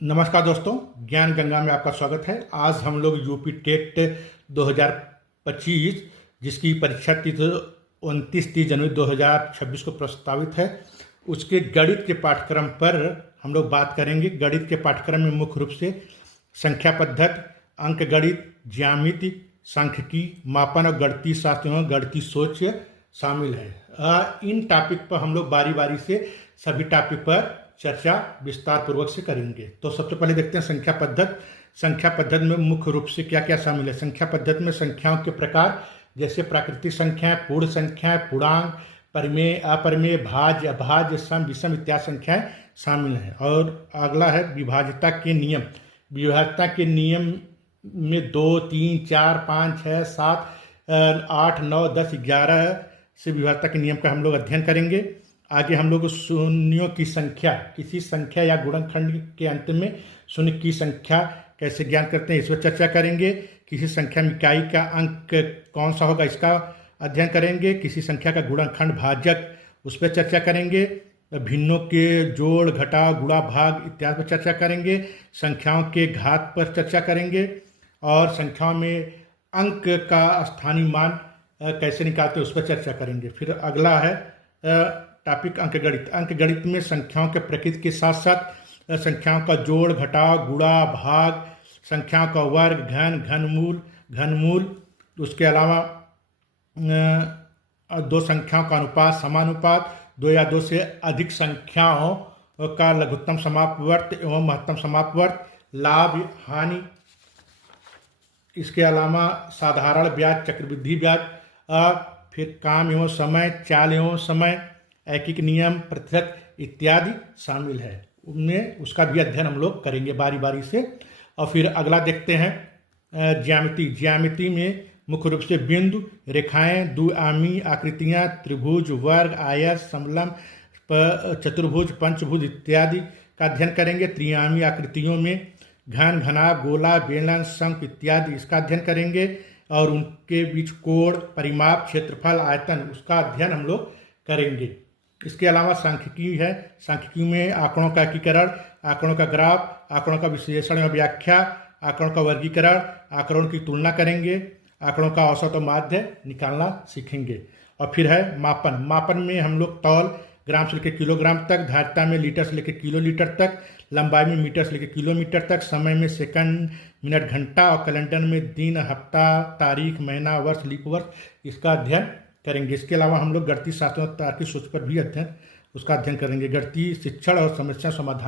नमस्कार दोस्तों, ज्ञान गंगा में आपका स्वागत है। आज हम लोग यूपी टेट 2025 जिसकी परीक्षा तिथि 29-30 जनवरी 2026 को प्रस्तावित है, उसके गणित के पाठ्यक्रम पर हम लोग बात करेंगे। गणित के पाठ्यक्रम में मुख्य रूप से संख्या पद्धति, अंक गणित, ज्यामिति, सांख्यिकी, मापन और गणितीय शास्त्र एवं गणितीय सोच शामिल है। इन टॉपिक पर हम लोग बारी बारी से सभी टॉपिक पर चर्चा विस्तार पूर्वक से करेंगे। तो सबसे पहले देखते हैं संख्या पद्धति। संख्या पद्धति में मुख्य रूप से क्या क्या शामिल है। संख्या पद्धति में संख्याओं के प्रकार जैसे प्राकृतिक संख्याएं, पूर्ण संख्याएं, पूर्णांक, परिमेय, अपरिमेय, भाज्य, अभाज्य, सम, विषम इत्यादि संख्याएं शामिल हैं। और अगला है विभाज्यता के नियम। विभाज्यता के नियम में 2, 3, 4, 5, 6, 7, 8, 9, 10, 11 से विभाज्यता के नियम का हम लोग अध्ययन करेंगे। आगे हम लोग शून्यों की संख्या, किसी संख्या या गुणनखंड के अंत में शून्य की संख्या कैसे ज्ञान करते हैं, इस पर चर्चा करेंगे। किसी संख्या में इकाई का अंक कौन सा होगा, इसका अध्ययन करेंगे। किसी संख्या का गुणनखंड भाजक, उस पर चर्चा करेंगे। भिन्नों के जोड़, घटाव, गुणा, भाग इत्यादि पर चर्चा करेंगे। संख्याओं के घात पर चर्चा करेंगे और संख्याओं में अंक का स्थानीय मान कैसे निकालते हैं, उस पर चर्चा करेंगे। फिर अगला है टॉपिक अंकगणित। अंकगणित में संख्याओं के प्रकृति के साथ साथ संख्याओं का जोड़, घटाव, गुणा, भाग, संख्याओं का वर्ग, घन, घनमूल, उसके अलावा दो संख्याओं का अनुपात, समानुपात, दो या दो से अधिक संख्याओं का लघुत्तम समापवर्त एवं महत्तम समापवर्त, लाभ, हानि, इसके अलावा साधारण ब्याज, चक्रवृद्धि ब्याज, फिर काम एवं समय, चाल एवं समय, ऐकिक नियम, प्रतिशत इत्यादि शामिल है। उनमें उसका भी अध्ययन हम लोग करेंगे बारी बारी से। और फिर अगला देखते हैं ज्यामिति। ज्यामिति में मुख्य रूप से बिंदु, रेखाएं, द्विआयामी आकृतियां, त्रिभुज, वर्ग, आयत, समलंब, चतुर्भुज, पंचभुज इत्यादि का अध्ययन करेंगे। त्रिआयामी आकृतियों में घन, घनाभ, गोला, बेलन, शंख इत्यादि इसका अध्ययन करेंगे। और उनके बीच कोण, परिमाप, क्षेत्रफल, आयतन, उसका अध्ययन हम लोग करेंगे। इसके अलावा सांख्यिकी है। सांख्यिकी में आंकड़ों का एकीकरण, आंकड़ों का ग्राफ, आंकड़ों का विश्लेषण और व्याख्या, आंकड़ों का वर्गीकरण, आंकड़ों की तुलना करेंगे, आंकड़ों का औसत और माध्य निकालना सीखेंगे। और फिर है मापन। मापन में हम लोग तौल, ग्राम से लेकर किलोग्राम तक, धारिता में लीटर से लेकर किलोलीटर तक, लंबाई में मीटर से लेकर किलोमीटर तक, समय में सेकंड, मिनट, घंटा, और कैलेंडर में दिन, हफ्ता, तारीख, महीना, वर्ष, लीप वर्ष, इसका अध्ययन करेंगे। इसके अलावा हम लोग गणितीय शास्त्र और तार्किक सोच पर भी उसका अध्ययन करेंगे। गणितीय शिक्षण और समस्या समाधान